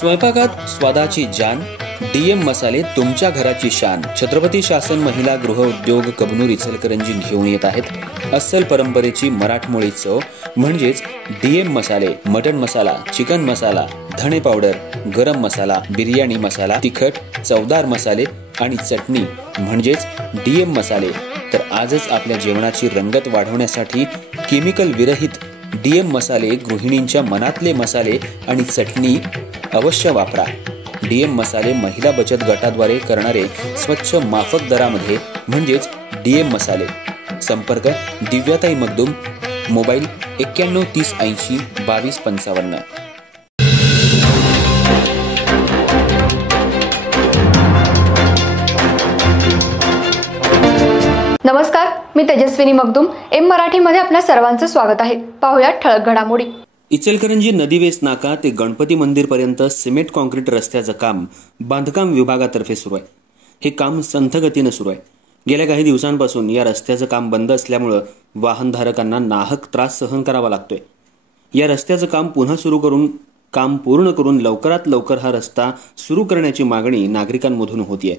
स्वयंपाकात स्वादाची जान, डीएम मसाले तुमच्या घराची शान. छत्रपती शासन महिला गृह उद्योग कबनूर इचलकरंजी घेऊन येत आहेत अस्सल परंपरेची मराठमोळी चव म्हणजेच डीएम मसाले. मटन मसाला, चिकन मसाला, धणे पावडर, गरम मसाला, बिर्याणी मसाला, तिखट चवदार मसाले आणि चटणी म्हणजेच डीएम मसाले. तर आजच आपल्या जेवणाची रंगत वाढवण्यासाठी केमिकल विरहित डीएम मसाले, गृहिणींच्या मनातले मसाले आणि चटणी अवश्य वापरा. डीएम मसाले महिला बचत गटाद्वारे करणारे स्वच्छ माफक दरामध्ये म्हणजेच डीएम मसाले. संपर्क दिव्याताई मगदूम, मोबाईल 91 30 80 22 55. नमस्कार, मी तेजस्विनी मगदूम. एम मराठीमध्ये आपल्या सर्वांचं स्वागत आहे. पाहूया ठळक घडामोडी. इचलकरंजी नदीवेस नाका ते गणपती मंदिर पर्यंत सिमेंट कॉन्क्रीट रस्त्याचं काम बांधकाम विभागातर्फे सुरू आहे. हे काम संथ गतीनं सुरू आहे. गेल्या काही दिवसांपासून या रस्त्याचं काम बंद असल्यामुळे वाहनधारकांना नाहक त्रास सहन करावा लागतोय. या रस्त्याचं काम पुन्हा सुरू करून काम पूर्ण करून लवकरात लवकर हा रस्ता सुरू करण्याची मागणी नागरिकांमधून होतीये.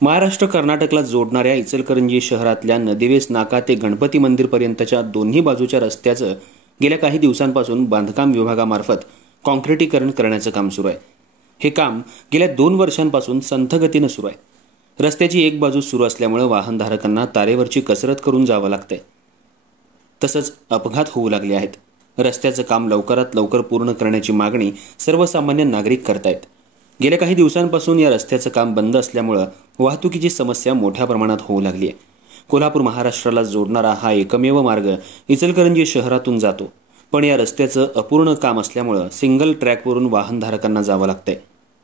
महाराष्ट्र कर्नाटकला जोडणाऱ्या इचलकरंजी शहरातल्या नदीवेस नाका ते गणपती मंदिर पर्यंतच्या दोन्ही बाजूच्या रस्त्याचं गेल्या काही दिवसांपासून बांधकाम विभागामार्फत कॉन्क्रिटीकरण करण्याचं काम सुरू आहे. हे काम गेल्या 2 वर्षांपासून संथ गतीनं सुरू आहे. रस्त्याची एक बाजू सुरू असल्यामुळे वाहनधारकांना तारेवरची कसरत करून जावं लागतंय. तसंच अपघात होऊ लागले आहेत. रस्त्याचं काम लवकरात लवकर पूर्ण करण्याची मागणी सर्वसामान्य नागरिक करतायत. गेल्या काही दिवसांपासून या रस्त्याचं काम बंद असल्यामुळे वाहतुकीची समस्या मोठ्या प्रमाणात होऊ लागली आहे. कोल्हापूर महाराष्ट्राला जोडणारा हा एकमेव मार्ग इचलकरंजी शहरातून जातो, पण या रस्त्याचं अपूर्ण काम असल्यामुळे सिंगल ट्रॅकवरून वाहनधारकांना जावं लागतंय.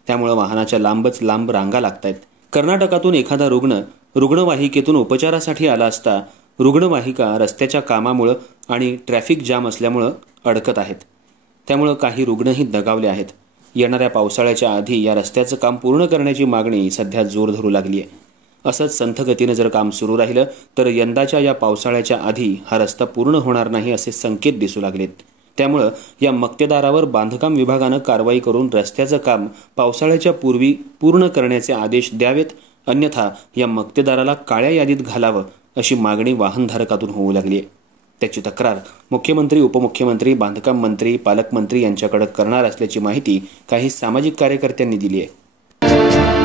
त्यामुळे वाहनाच्या लांबच लांब रांगा लागतायत. कर्नाटकातून एखादा रुग्ण रुग्णवाहिकेतून उपचारासाठी आला असता रुग्णवाहिका रस्त्याच्या कामामुळे आणि ट्रॅफिक जाम असल्यामुळे अडकत आहेत. त्यामुळे काही रुग्णही दगावले आहेत. येणाऱ्या पावसाळ्याच्या आधी या रस्त्याचं काम पूर्ण करण्याची मागणी सध्या जोर धरू लागली आहे. असंच संथ गतीनं जर काम सुरू राहिलं तर यंदाच्या या पावसाळ्याच्या आधी हा रस्ता पूर्ण होणार नाही असे संकेत दिसू लागलेत. त्यामुळं या मक्तेदारावर बांधकाम विभागानं कारवाई करून रस्त्याचं काम पावसाळ्याच्या पूर्वी पूर्ण करण्याचे आदेश द्यावेत, अन्यथा या मक्तेदाराला काळ्या यादीत घालावं अशी मागणी वाहनधारकातून होऊ लागली आहे. त्याची तक्रार मुख्यमंत्री, उपमुख्यमंत्री, बांधकाम मंत्री, पालकमंत्री यांच्याकडे करणार असल्याची माहिती काही सामाजिक कार्यकर्त्यांनी दिली आहे.